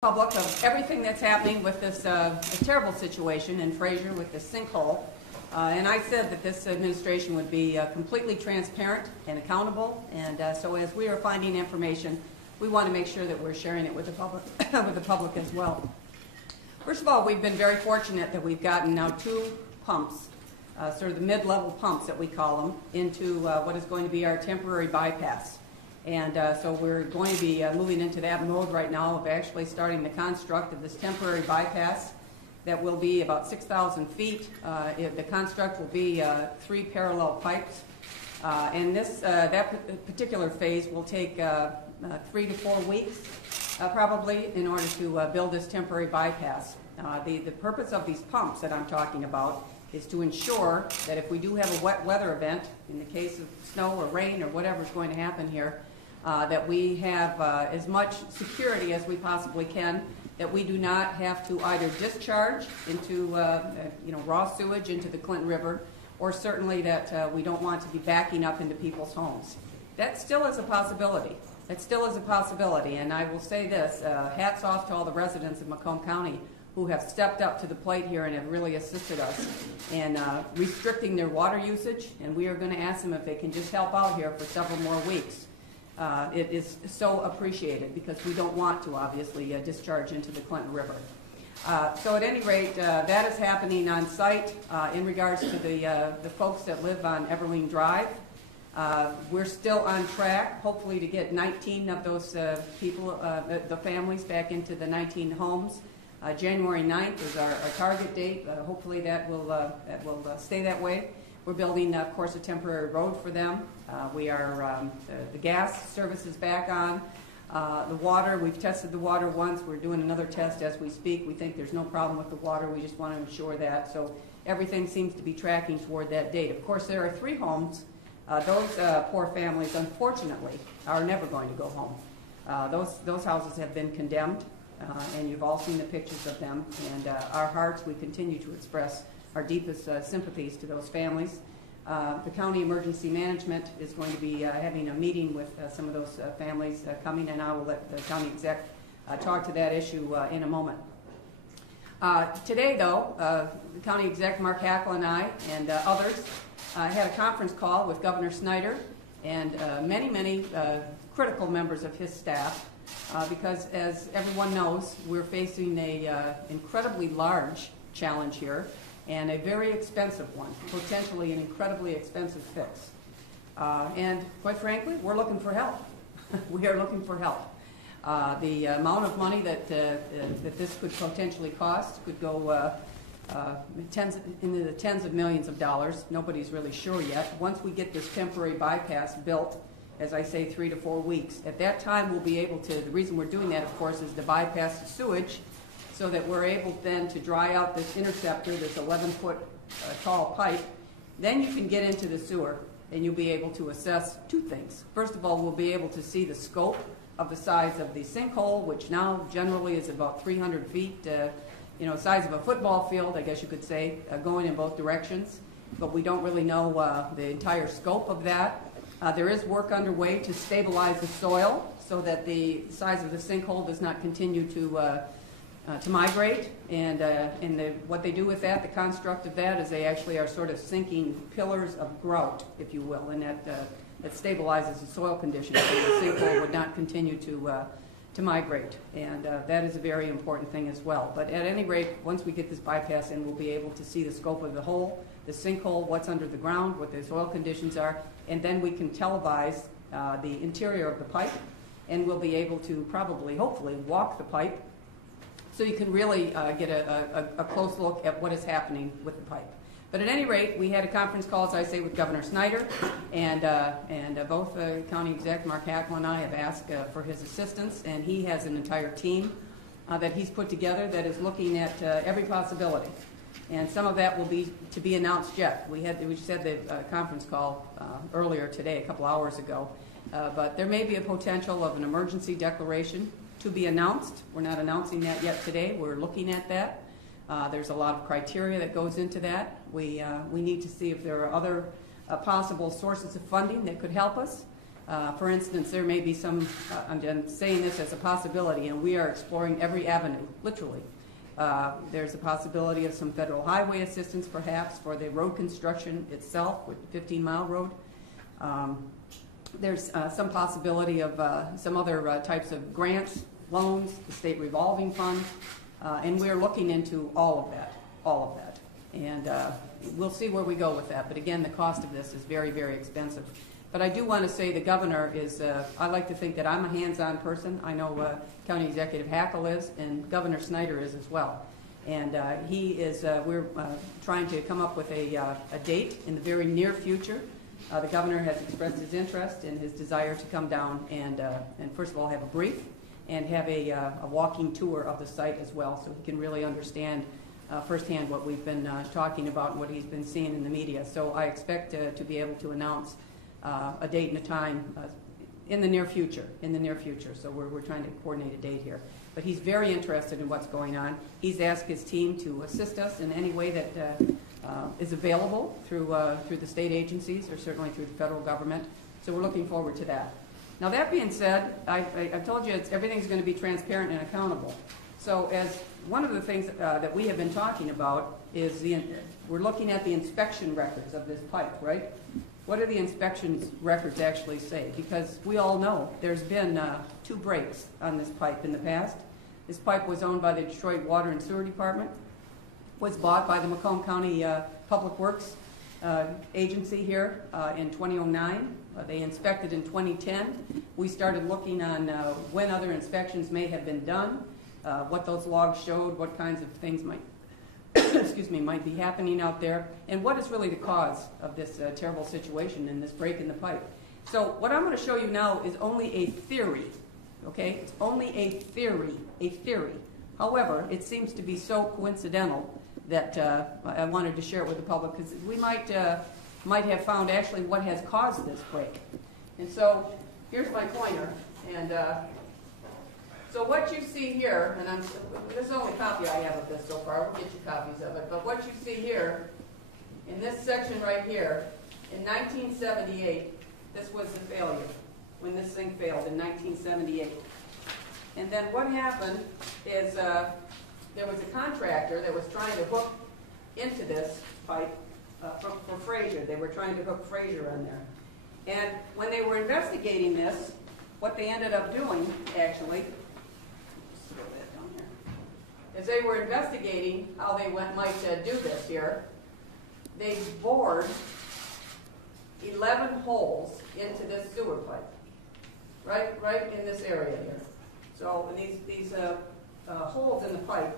Public of everything that's happening with this terrible situation in Fraser with this sinkhole. And I said that this administration would be completely transparent and accountable. And so as we are finding information, we want to make sure that we're sharing it with the public, as well. First of all, we've been very fortunate that we've gotten now 2 pumps, sort of the mid-level pumps that we call them, into what is going to be our temporary bypass. And so we're going to be moving into that mode right now of actually starting the construct of this temporary bypass that will be about 6,000 feet. The construct will be 3 parallel pipes. And that particular phase will take 3 to 4 weeks probably in order to build this temporary bypass. The purpose of these pumps that I'm talking about is to ensure that if we do have a wet weather event, in the case of snow or rain or whatever is going to happen here, that we have as much security as we possibly can, that we do not have to either discharge into raw sewage into the Clinton River, or certainly that we don't want to be backing up into people's homes. That still is a possibility. That still is a possibility, and I will say this, hats off to all the residents of Macomb County who have stepped up to the plate here and have really assisted us in restricting their water usage, and we are going to ask them if they can just help out here for several more weeks. It is so appreciated because we don't want to obviously discharge into the Clinton River. So at any rate, that is happening on site. In regards to the folks that live on Everleen Drive, we're still on track, hopefully to get 19 of those people, the families, back into the 19 homes. January 9th is our target date. Hopefully that will stay that way. We're building, of course, a temporary road for them. The gas service is back on. The water, we've tested the water once. We're doing another test as we speak. We think there's no problem with the water. We just want to ensure that. So everything seems to be tracking toward that date. Of course, there are 3 homes. Those poor families, unfortunately, are never going to go home. Those houses have been condemned, and you've all seen the pictures of them. And our hearts, we continue to express our deepest sympathies to those families. The county emergency management is going to be having a meeting with some of those families coming, and I will let the county exec talk to that issue in a moment. Today, though, the county exec, Mark Hackle, and I, and others had a conference call with Governor Snyder and many critical members of his staff because, as everyone knows, we're facing an incredibly large challenge here, and a very expensive one, potentially an incredibly expensive fix. And quite frankly, we're looking for help. We are looking for help. The amount of money that this could potentially cost could go into the tens of millions of dollars. Nobody's really sure yet. Once we get this temporary bypass built, as I say, 3 to 4 weeks, at that time we'll be able to, the reason we're doing that, of course, is to bypass the sewage, so that we're able then to dry out this interceptor, this 11-foot tall pipe. Then you can get into the sewer, and you'll be able to assess 2 things. First of all, we'll be able to see the scope of the size of the sinkhole, which now generally is about 300 feet, size of a football field, I guess you could say, going in both directions. But we don't really know the entire scope of that. There is work underway to stabilize the soil so that the size of the sinkhole does not continue to migrate, and what they do with that, the construct of that, is they actually are sort of sinking pillars of grout, if you will, and that stabilizes the soil conditions so the sinkhole would not continue to migrate, and that is a very important thing as well. But at any rate, once we get this bypass in, we'll be able to see the scope of the hole, the sinkhole, what's under the ground, what the soil conditions are, and then we can televise the interior of the pipe, and we'll be able to probably, hopefully, walk the pipe, so you can really get a close look at what is happening with the pipe. But at any rate, we had a conference call, as I say, with Governor Snyder, and both county exec, Mark Hackle, and I have asked for his assistance, and he has an entire team that he's put together that is looking at every possibility. And some of that will be to be announced yet. We just had the conference call earlier today, a couple hours ago, but there may be a potential of an emergency declaration to be announced. We're not announcing that yet today. We're looking at that. There's a lot of criteria that goes into that. We need to see if there are other possible sources of funding that could help us. For instance, there may be some, I'm saying this as a possibility, and we are exploring every avenue, literally. There's a possibility of some federal highway assistance, perhaps, for the road construction itself, with the 15-mile road. There's some possibility of some other types of grants, loans, the state revolving fund, and we're looking into all of that. And we'll see where we go with that. But again, the cost of this is very, very expensive. But I do want to say the governor is, I like to think that I'm a hands-on person. I know County Executive Hackle is, and Governor Snyder is as well. And he is, we're trying to come up with a date in the very near future. The governor has expressed his interest and his desire to come down and first of all have a brief and have a walking tour of the site as well, so he can really understand firsthand what we've been talking about and what he's been seeing in the media. So I expect to be able to announce a date and a time in the near future. So we're trying to coordinate a date here. But he's very interested in what's going on. He's asked his team to assist us in any way that is available through the state agencies or certainly through the federal government. So we're looking forward to that. Now that being said, I've told you everything's going to be transparent and accountable. So as one of the things that we have been talking about is we're looking at the inspection records of this pipe, right? What do the inspection records actually say? Because we all know there's been 2 breaks on this pipe in the past. This pipe was owned by the Detroit Water and Sewer Department, was bought by the Macomb County Public Works Agency here in 2009. They inspected in 2010. We started looking on when other inspections may have been done, what those logs showed, what kinds of things might might be happening out there, and what is really the cause of this terrible situation and this break in the pipe. So what I'm going to show you now is only a theory, okay? It's only a theory. However, it seems to be so coincidental that I wanted to share it with the public because we might have found actually what has caused this break. And so here's my pointer, and so what you see here, and this is the only copy I have of this so far. We'll get you copies of it. But what you see here, in this section right here, in 1978, this was the failure, when this thing failed in 1978. And then what happened is there was a contractor that was trying to hook into this pipe for Fraser. They were trying to hook Fraser on there. And when they were investigating this, what they ended up doing, actually, as they were investigating how they might do this here, they bored 11 holes into this sewer pipe, right in this area here. So these holes in the pipe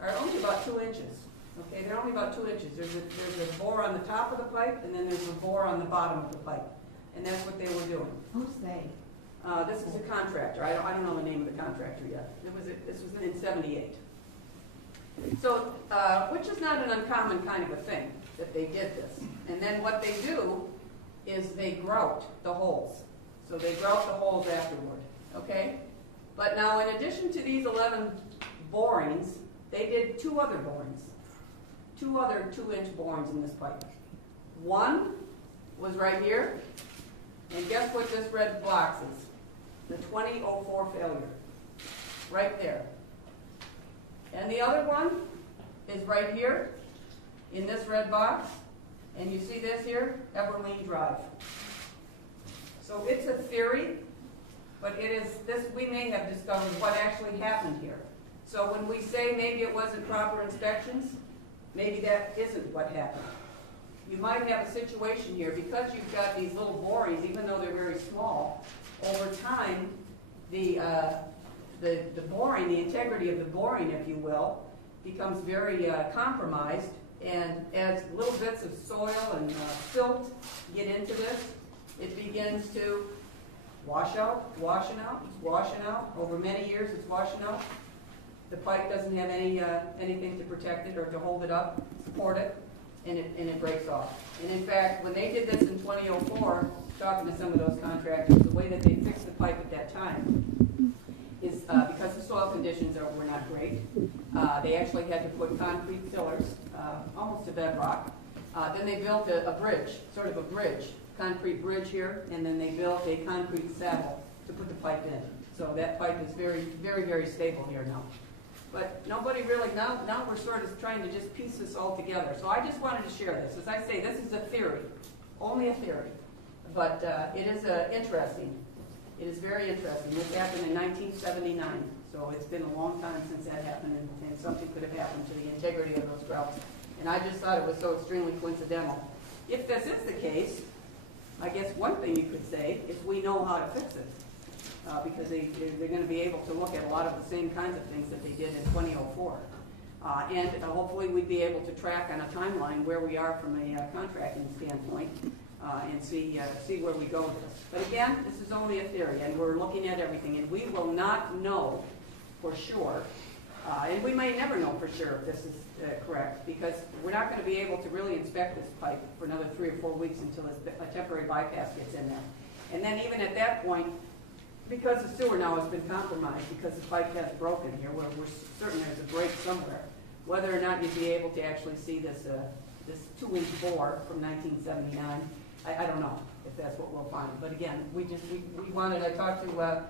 are only about 2 inches. Okay, they're only about 2 inches. There's a bore on the top of the pipe, and then there's a bore on the bottom of the pipe, and that's what they were doing. Who's they? This is a contractor. I don't know the name of the contractor yet. This was in '78. So, which is not an uncommon kind of a thing that they did this. And then what they do is they grout the holes. So they grout the holes afterward, okay? But now in addition to these 11 borings, they did 2 other borings. 2 other 2-inch borings in this pipe. One was right here, and guess what this red box is? The 2004 failure. Right there. And the other one is right here in this red box. And you see this here? Everleen Drive. So it's a theory, but it is this. We may have discovered what actually happened here. So when we say maybe it wasn't proper inspections, maybe that isn't what happened. You might have a situation here, because you've got these little borings, even though they're very small, over time, the boring, the integrity of the boring, if you will, becomes very compromised, and as little bits of soil and silt get into this, it begins to washing out. Over many years, it's washing out. The pipe doesn't have anything to protect it or to hold it up, support it, and it breaks off. And in fact, when they did this in 2004, talking to some of those contractors, the way that they fixed the pipe at that time is because the soil conditions were not great. They actually had to put concrete pillars almost to bedrock. Then they built a bridge, sort of a bridge, concrete bridge here, and then they built a concrete saddle to put the pipe in. So that pipe is very, very, very stable here now. But nobody really, now we're sort of trying to just piece this all together. So I just wanted to share this. As I say, this is a theory, only a theory. But it is interesting. It is very interesting. This happened in 1979. So it's been a long time since that happened, and something could have happened to the integrity of those grouts. And I just thought it was so extremely coincidental. If this is the case, I guess one thing you could say is we know how to fix it. Because they're going to be able to look at a lot of the same kinds of things that they did in 2004. And hopefully we'd be able to track on a timeline where we are from a contracting standpoint and see where we go with this. But again, this is only a theory, and we're looking at everything, and we will not know for sure, and we may never know for sure if this is correct, because we're not going to be able to really inspect this pipe for another 3 or 4 weeks until a temporary bypass gets in there. And then even at that point, because the sewer now has been compromised, because the pipe has broken here, we're certain there's a break somewhere. Whether or not you'd be able to actually see this 2-inch bore from 1979, I don't know if that's what we'll find. But again, we wanted, I talked to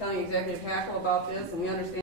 County Executive Hackle about this, and we understand